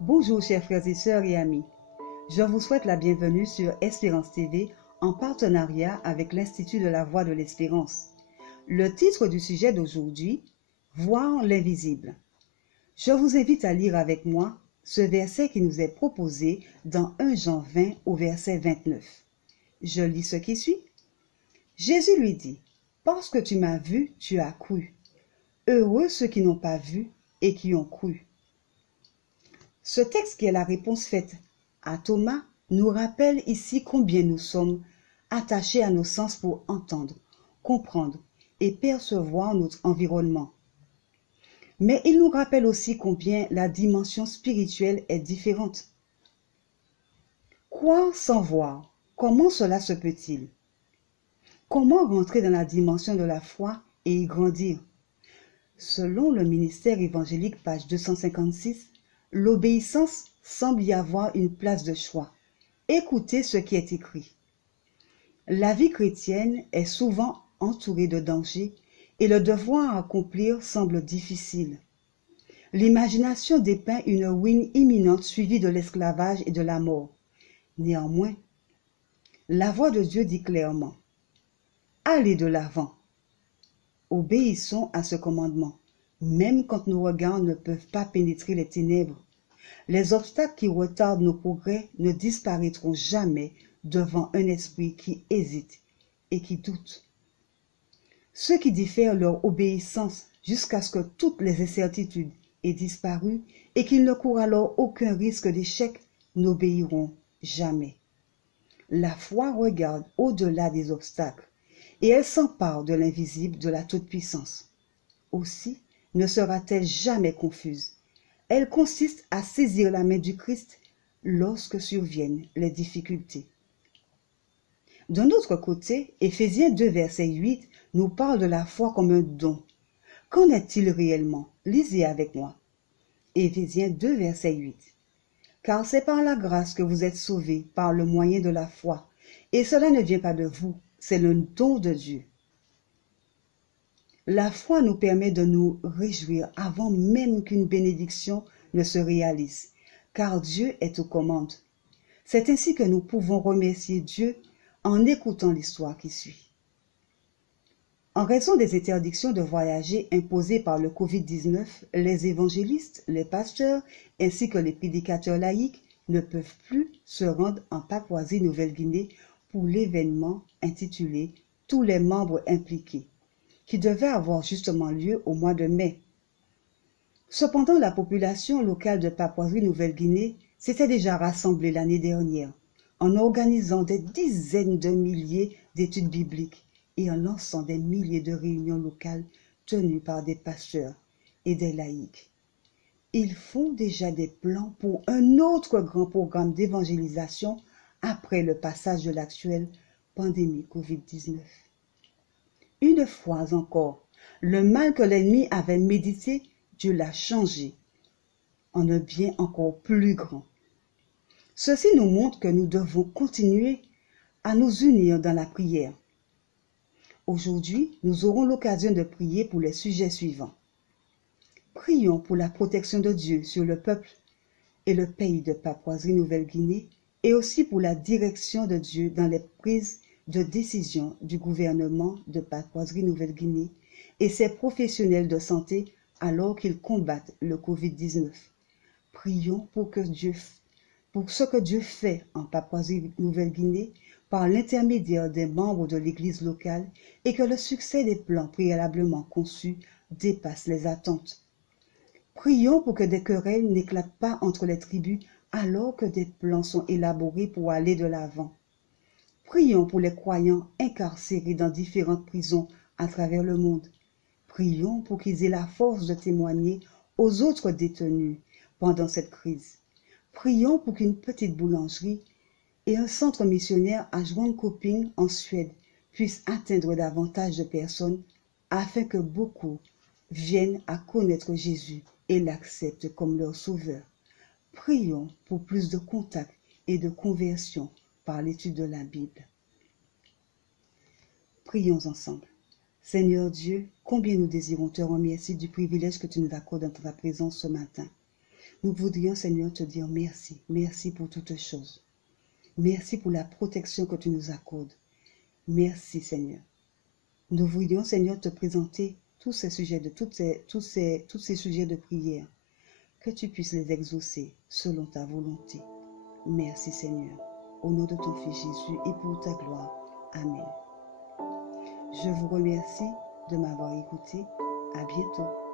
Bonjour chers frères et sœurs et amis. Je vous souhaite la bienvenue sur Espérance TV en partenariat avec l'Institut de la Voix de l'Espérance. Le titre du sujet d'aujourd'hui, Voir l'invisible. Je vous invite à lire avec moi ce verset qui nous est proposé dans 1 Jean 20 au verset 29. Je lis ce qui suit. Jésus lui dit, « Parce que tu m'as vu, tu as cru. Heureux ceux qui n'ont pas vu et qui ont cru. » Ce texte qui est la réponse faite à Thomas nous rappelle ici combien nous sommes attachés à nos sens pour entendre, comprendre et percevoir notre environnement. Mais il nous rappelle aussi combien la dimension spirituelle est différente. Croire sans voir, comment cela se peut-il? Comment rentrer dans la dimension de la foi et y grandir? Selon le ministère évangélique, page 256, l'obéissance semble y avoir une place de choix. Écoutez ce qui est écrit. La vie chrétienne est souvent entourée de dangers et le devoir à accomplir semble difficile. L'imagination dépeint une ruine imminente suivie de l'esclavage et de la mort. Néanmoins, la voix de Dieu dit clairement, « Allez de l'avant. » Obéissons à ce commandement, même quand nos regards ne peuvent pas pénétrer les ténèbres. Les obstacles qui retardent nos progrès ne disparaîtront jamais devant un esprit qui hésite et qui doute. Ceux qui diffèrent leur obéissance jusqu'à ce que toutes les incertitudes aient disparu et qu'ils ne courent alors aucun risque d'échec n'obéiront jamais. La foi regarde au-delà des obstacles et elle s'empare de l'invisible de la toute-puissance. Aussi ne sera-t-elle jamais confuse. Elle consiste à saisir la main du Christ lorsque surviennent les difficultés. D'un autre côté, Éphésiens 2, verset 8 nous parle de la foi comme un don. Qu'en est-il réellement? Lisez avec moi. Éphésiens 2, verset 8. Car c'est par la grâce que vous êtes sauvés par le moyen de la foi, et cela ne vient pas de vous, c'est le don de Dieu. La foi nous permet de nous réjouir avant même qu'une bénédiction ne se réalise, car Dieu est aux commandes. C'est ainsi que nous pouvons remercier Dieu en écoutant l'histoire qui suit. En raison des interdictions de voyager imposées par le Covid-19, les évangélistes, les pasteurs ainsi que les prédicateurs laïcs ne peuvent plus se rendre en Papouasie-Nouvelle-Guinée pour l'événement intitulé « Tous les membres impliqués », qui devait avoir justement lieu au mois de mai. Cependant, la population locale de Papouasie-Nouvelle-Guinée s'était déjà rassemblée l'année dernière en organisant des dizaines de milliers d'études bibliques et en lançant des milliers de réunions locales tenues par des pasteurs et des laïcs. Ils font déjà des plans pour un autre grand programme d'évangélisation après le passage de l'actuelle pandémie Covid-19. Une fois encore, le mal que l'ennemi avait médité, Dieu l'a changé en un bien encore plus grand. Ceci nous montre que nous devons continuer à nous unir dans la prière. Aujourd'hui, nous aurons l'occasion de prier pour les sujets suivants. Prions pour la protection de Dieu sur le peuple et le pays de Papouasie-Nouvelle-Guinée et aussi pour la direction de Dieu dans les prises de décision du gouvernement de Papouasie-Nouvelle-Guinée et ses professionnels de santé alors qu'ils combattent le Covid-19. Prions pour ce que Dieu fait en Papouasie-Nouvelle-Guinée par l'intermédiaire des membres de l'Église locale et que le succès des plans préalablement conçus dépasse les attentes. Prions pour que des querelles n'éclatent pas entre les tribus alors que des plans sont élaborés pour aller de l'avant. Prions pour les croyants incarcérés dans différentes prisons à travers le monde. Prions pour qu'ils aient la force de témoigner aux autres détenus pendant cette crise. Prions pour qu'une petite boulangerie et un centre missionnaire à Jönköping en Suède puissent atteindre davantage de personnes afin que beaucoup viennent à connaître Jésus et l'acceptent comme leur sauveur. Prions pour plus de contacts et de conversion par l'étude de la Bible. Prions ensemble. Seigneur Dieu, combien nous désirons te remercier du privilège que tu nous accordes dans ta présence ce matin. Nous voudrions, Seigneur, te dire merci. Merci pour toutes choses. Merci pour la protection que tu nous accordes. Merci, Seigneur. Nous voudrions, Seigneur, te présenter tous ces sujets tous ces sujets de prière. Que tu puisses les exaucer selon ta volonté. Merci, Seigneur. Au nom de ton Fils Jésus et pour ta gloire. Amen. Je vous remercie de m'avoir écouté. À bientôt.